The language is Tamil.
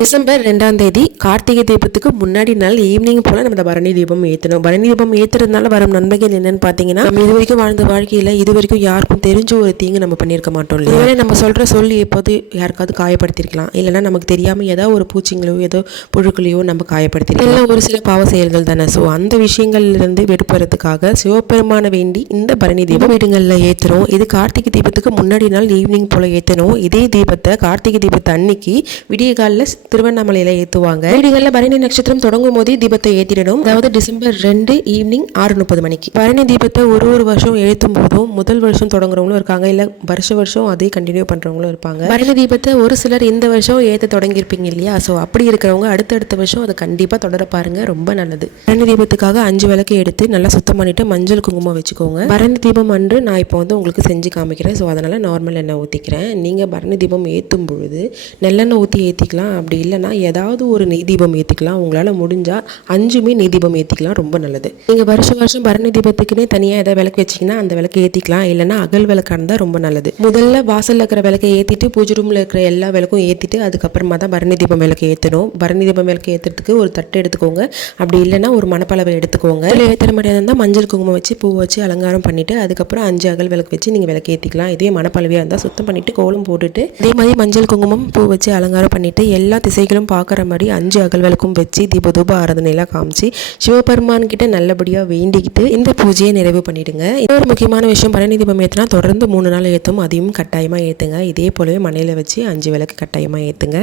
டிசம்பர் ரெண்டாம் தேதி கார்த்திகை தீபத்துக்கு முன்னாடி நாள் ஈவினிங் போல நம்ம பரணி தீபம் ஏற்றணும். பரணி தீபம் ஏற்றுறதுனால வரும் நன்மைகள் என்னன்னு பார்த்தீங்கன்னா நம்ம இது வரைக்கும் வாழ்ந்த வாழ்க்கையில் இது வரைக்கும் யாருக்கும் தெரிஞ்ச ஒரு தீங்கு நம்ம பண்ணியிருக்க மாட்டோம் இல்லையா? நம்ம சொல்கிற சொல்லி எப்போது யாருக்காவது காயப்படுத்திருக்கலாம். இல்லைன்னா நமக்கு தெரியாமல் ஏதோ ஒரு பூச்சிங்களோ ஏதோ புழுக்களையோ நம்ம காயப்படுத்திருக்கலாம். எல்லாம் ஒரு சில பாவ செயல்கள் தானே. ஸோ அந்த விஷயங்கள்லேருந்து விடுபடுறதுக்காக சிவபெருமான வேண்டி இந்த பரணி தீபம் வீடுங்களில் ஏற்றுறோம் இது கார்த்திகை தீபத்துக்கு முன்னாடி நாள் ஈவினிங் போல் ஏற்றணும் இதே தீபத்தை கார்த்திகை தீபத்தை அன்னைக்கு விடிய காலில் திருவண்ணாமலையில் ஏற்றுவாங்க வீடுகளில் பரணி நட்சத்திரம் தொடங்கும் போதே தீபத்தை ஏற்றிடணும் அதாவது டிசம்பர் ரெண்டு ஈவினிங் ஆறு முப்பது மணிக்கு. பரணி தீபத்தை ஒரு ஒரு வருஷம் ஏற்றும் போதும் முதல் வருஷம் தொடங்குறவங்களும் இருக்காங்க. இல்லை வருஷ வருஷம் அதே கண்டினியூ பண்ணுறவங்களும் இருப்பாங்க. பரணி தீபத்தை ஒரு சிலர் இந்த வருஷம் ஏற்ற தொடங்கியிருப்பீங்க இல்லையா? ஸோ அப்படி இருக்கிறவங்க அடுத்தடுத்த வருஷம் அதை கண்டிப்பாக தொடர பாருங்க. ரொம்ப நல்லது. பரணி தீபத்துக்காக அஞ்சு விளக்கு எடுத்து நல்லா சுத்தம் பண்ணிட்டு மஞ்சள் குங்குமம் வச்சுக்கோங்க. பரணி தீபம் அன்று நான் இப்போ வந்து உங்களுக்கு செஞ்சு காமிக்கிறேன். ஸோ அதனால் நார்மல் எண்ணெய் ஊற்றிக்கிறேன் நீங்கள் பரணி தீபம் ஏற்றும் பொழுது நல்லெண்ணெய் ஊற்றி ஏற்றிக்கலாம் அப்படி இல்லைன்னா ஏதாவது ஒரு நெய் தீபம் ஏற்றிக்கலாம் உங்களால் முடிஞ்சால் அஞ்சுமே நெய் தீபம் ஏற்றிக்கலாம் ரொம்ப நல்லது. நீங்கள் வருஷம் வருஷம் பரணி தீபத்துக்குன்னே தனியாக ஏதாவது விளக்கு வச்சிங்கன்னா அந்த விளக்கு ஏற்றிக்கலாம் இல்லைன்னா அகல் விளக்காக இருந்தால் ரொம்ப நல்லது. முதல்ல வாசலில் இருக்கிற விளக்கை ஏற்றிட்டு பூஜை ரூமில் இருக்கிற எல்லா விளக்கும் ஏற்றிட்டு அதுக்கப்புறமா தான் பரணி தீபம் விளக்கு ஏற்றணும் பரணி தீபம் விளக்கு ஏற்றுறதுக்கு ஒரு தட்டு எடுத்துக்கோங்க. அப்படி இல்லைன்னா ஒரு மணப்பளவை எடுத்துக்கோங்க. இல்லை ஏற்றுற மாதிரியாக இருந்தால் மஞ்சள் குங்குமம் வச்சு பூ வச்சு அலங்காரம் பண்ணிவிட்டு அதுக்கப்புறம் அஞ்சு அகல் விளக்கு வச்சு நீங்கள் விளக்கு ஏற்றிக்கலாம் இதே மணப்பளவையாக இருந்தால் சுத்தம் பண்ணிவிட்டு கோலம் போட்டுட்டு அதே மாதிரி மஞ்சள் குங்குமம் பூ வச்சு அலங்காரம் பண்ணிவிட்டு எல்லா திசைகளும் பார்க்குற மாதிரி அஞ்சு அகல் விளக்கும் வச்சு தீப தூப ஆராதனையெல்லாம் காமிச்சு சிவபெருமான் கிட்ட நல்லபடியாக வேண்டிக்கிட்டு இந்த பூஜையை நிறைவு பண்ணிடுங்க. இன்னொரு முக்கியமான விஷயம் பரணி தீபம் ஏற்றினா தொடர்ந்து மூணு நாள் ஏற்றும் அதையும் கட்டாயமாக ஏற்றுங்க இதே போலவே மனையில் வச்சு அஞ்சு விளக்கு கட்டாயமாக ஏற்றுங்க